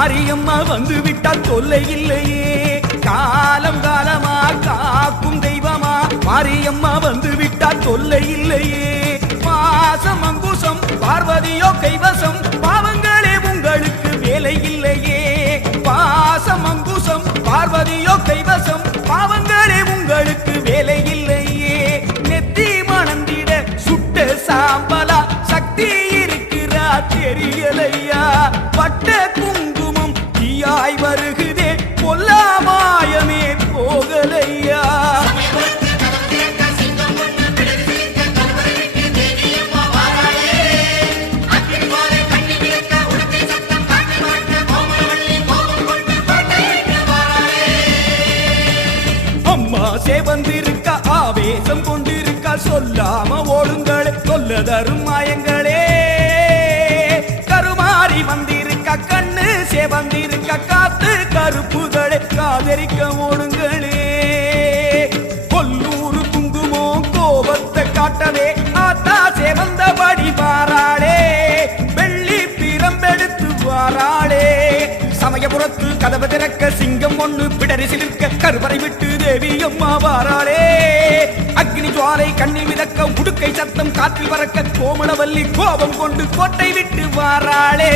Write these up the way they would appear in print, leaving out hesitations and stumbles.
மாரியம்மா வந்து விட்டால் தொல்லை இல்லையே. காலம் காலமா காக்கும் தெய்வமா மாரியம்மா வந்து விட்டால் தொல்லை இல்லையே. பாசம் அங்குசம் பார்வதியோ கைவசம் பாவங்களே உங்களுக்கு வேலை இல்லையே. பாசம் அங்குசம் பார்வதியோ கைவசம் பாவங்களே உங்களுக்கு வேலை இல்லையே. நெத்தி மணந்திட சுட்ட சாம்பலா சக்தி இருக்கிறா தெரியலையா. பட்ட குங்குமம் தீயாய் வருகுதே பொல்லாமாயமே போகலையா. வந்திருக்க ஆவேசம் கொண்டிருக்க சொல்லாம ஓடுங்களே சொல்ல தரும் மாயங்களே. கருமாறி வந்திருக்க கண்ணு சேவந்திருக்க காத்து கருப்புகளே காதரிக்க ஓடுங்களே. கொல்லூரு குங்குமோ கோபத்தை காட்டவே ஆத்தா சேவந்தபடி வாராளே. வெள்ளி பிரம்பெடுத்து வாராளே. சமயபுரத்து கதவு திறக்க சிங்கம் ஒண்ணு பிடரி சிலிர்க்க கருவறை விட்டு தேவி அம்மா வாராளே. அக்னி ஜுவாலை கண்ணி மிதக்க உடுக்கை சத்தம் காற்றில் பறக்க கோமளவல்லி கோபம் கொண்டு கோட்டை விட்டு வாராளே.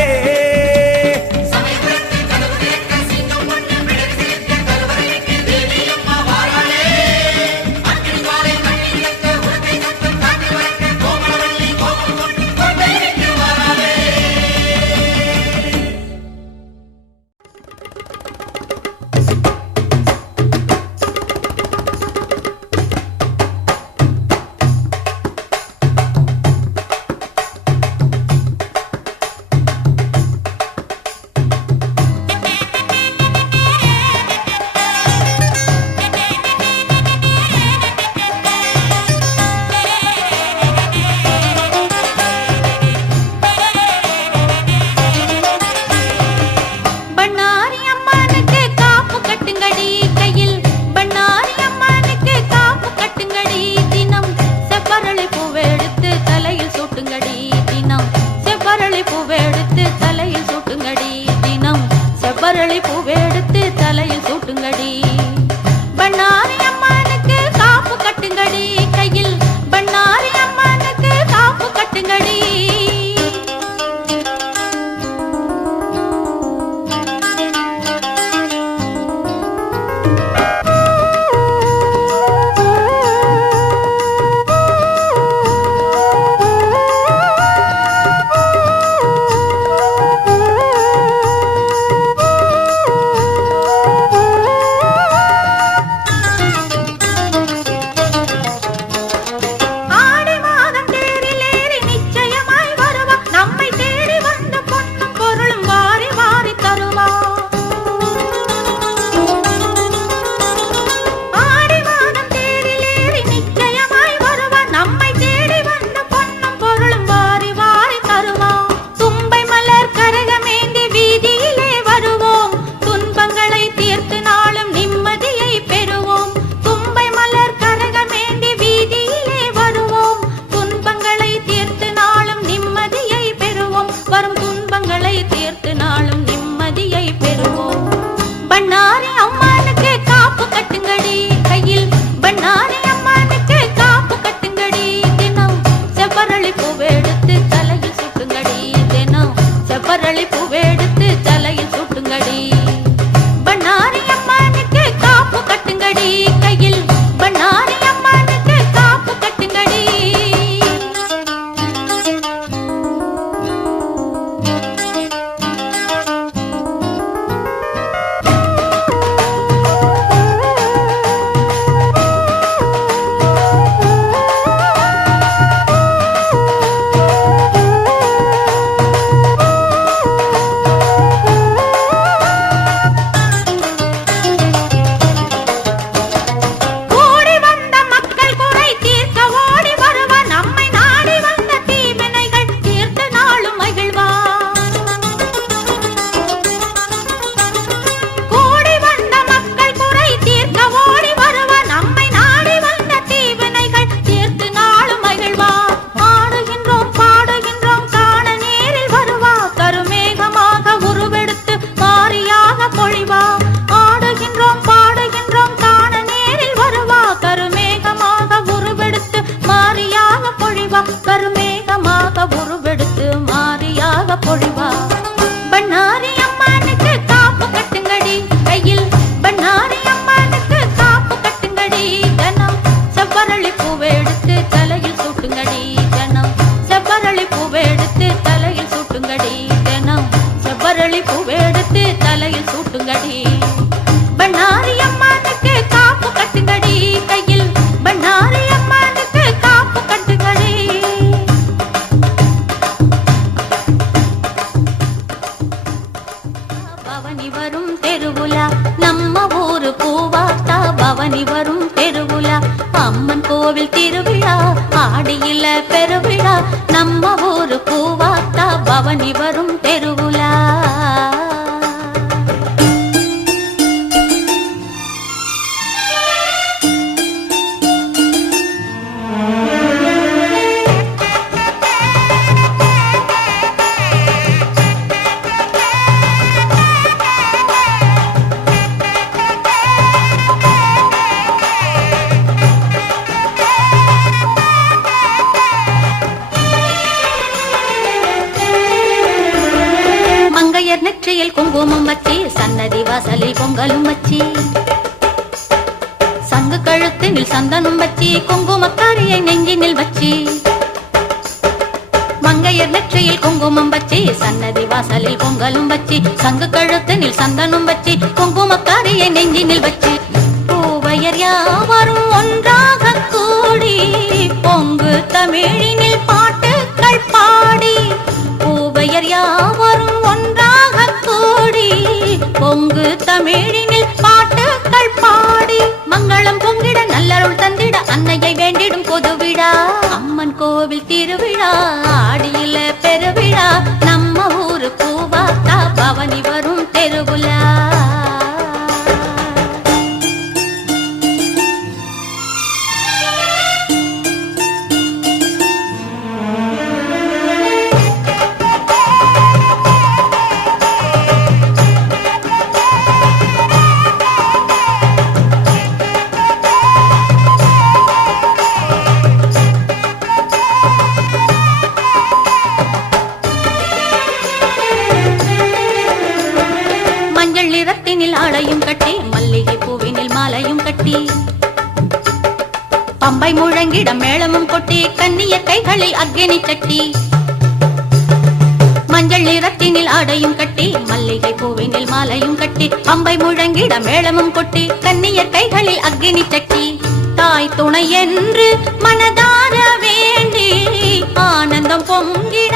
பவனி வரும் பெருவிழா. அம்மன் கோவில் திருவிழா ஆடியில பெருவிழா. நம்ம ஊரு பூவாத்தா பவனி வரும் பெருவிழா. நெற்றியில் குங்குமம் வச்சி சன்னதி வாசலில் பொங்கலும் வச்சி சங்கு கழுத்தினில் சந்தனம் வச்சி குங்குமக்காரியை நெஞ்சினில் வச்சி. மங்கையர் நெற்றியில் குங்குமம் வச்சி சன்னதி வாசலில் பொங்கலும் வச்சி சங்கு கழுத்தினில் சந்தனம் வச்சி குங்குமக்காரியை நெஞ்சினில் வச்சி. பூவையர் யாவரும் ஒன்றாக கூடி பொங்கு தமிழினில் பாட்டுக்கள் பாடி. பூவையர் யாவரும் ஒன்றாக கூடி பொங்கு தமிழினில் பாட்டுக்கள் பாடி. மங்களம் பொங்கிட நல்லருள் தந்திட அன்னையை வேண்டிடும் பொதுவிழா. அம்மன் கோவில் திருவிழா ஆடியில பெருவிழா. நம்ம ஊரு பூவாத்தா பவனி வரும் தெருவிழா. ஆடையும் கட்டி மல்லிகை பூவினில் மாலையும் கட்டி பம்பை முழங்கிட மேளமும் கொட்டி கன்னிய கைகளில் அக்னி சட்டி. மஞ்சள் நிறத்தினில் ஆடையும் கட்டி மல்லிகை பூவினில் மாலையும் கட்டி பம்பை முழங்கிட மேளமும் கொட்டி கன்னிய கைகளில் அக்னி சட்டி. தாய் துணை என்று மனதார வேண்டி ஆனந்தம் பொங்கிட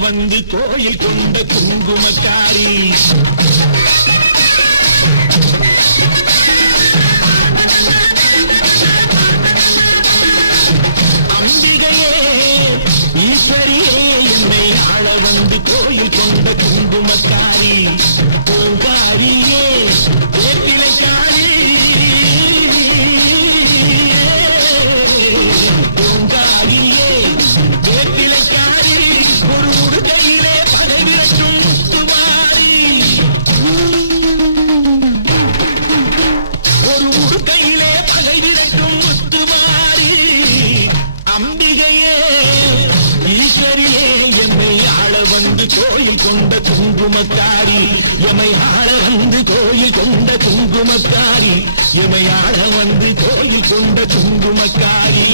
வந்து கோயில் கொண்ட குங்குமக்காரி அம்பிகையே ஈஸ்வரியே என்னை ஆள வந்து கோயில் கொண்ட குங்குமக்காரி பூங்காரியே வேப்பிலைக்காரி பூங்காரியே வேப்பிலைக்காரி ஒரு உடுக்கையிலே படைவிரட்டும் முத்துமாரி ஒரு உடுக்கையிலே படைவிரட்டும் முத்துமாரி அம்பிகையே ஈஸ்வரியே என்னை ஆள வந்து கோயில் கொண்ட குங்குமக்காரி எமை ஆள வந்து கோயில் கொண்ட குங்குமக்காரி எமை ஆள வந்து கோயில் கொண்ட குங்குமக்காரி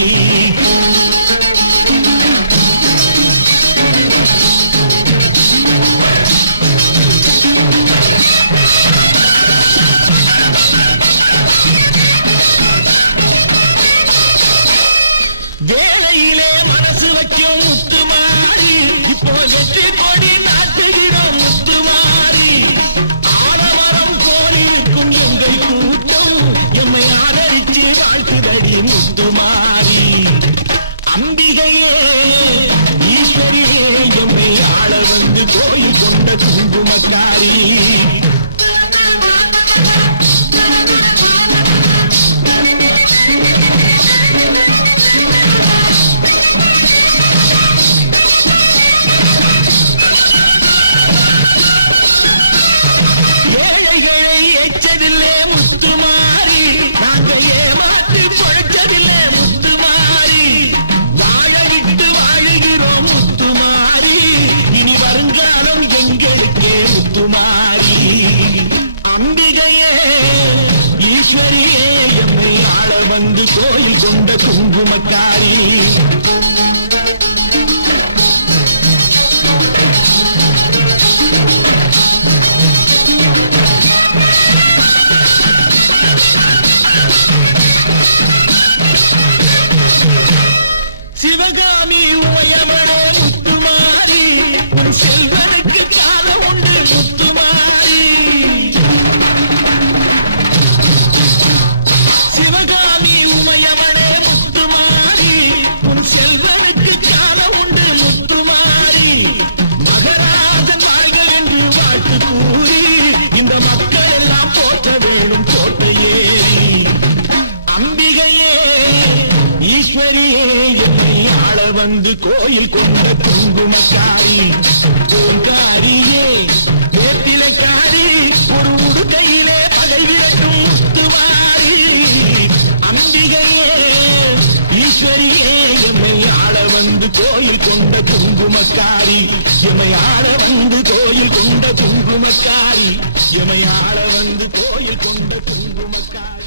வேலையிலே மனசு வைக்கும் முத்துமாரி இப்போ வெற்றி கொடி நாட்டுகிறோம் முத்துமாரி ஆலமரம் போலிருக்கும் எங்கள் கூட்டம் எம்மை ஆதரித்து வாழ்த்துதடி முத்துமாரி அம்பிகையே ஈஸ்வரியே எம்மை ஆள வந்து கோயில் கொண்ட குங்குமக்காரி வந்து கோயில் கொண்ட குங்குமக்காரி சிவகாமி உயவனே முத்துமாரி உன் செல்வனுக்கு கால உண்டு முத்துமாரி சிவகாமி உமையவனே முத்துமாரி உன் செல்வனுக்கு கால உண்டு முத்துமாரி மகராஜன் வாழ்க என்று வாழ்த்து கூறி இந்த மக்கள் எல்லாம் போற்ற வேணும் கோட்டையே அம்பிகையே ஈஸ்வரியே என்னை ஆள வந்து கோயில் கொண்ட குங்குமக்காரி பூங்காரியே வேப்பிலைக்காரி ஒரு உடுக்கையிலே படைவிரட்டும் முத்துமாரி அம்பிகையே ஈஸ்வரியே என்னை ஆள வந்து கோயில் கொண்ட குங்குமக்காரி எமை ஆள வந்து கோயில் கொண்ட குங்குமக்காரி எமை ஆள வந்து கோயில் கொண்ட குங்குமக்காரி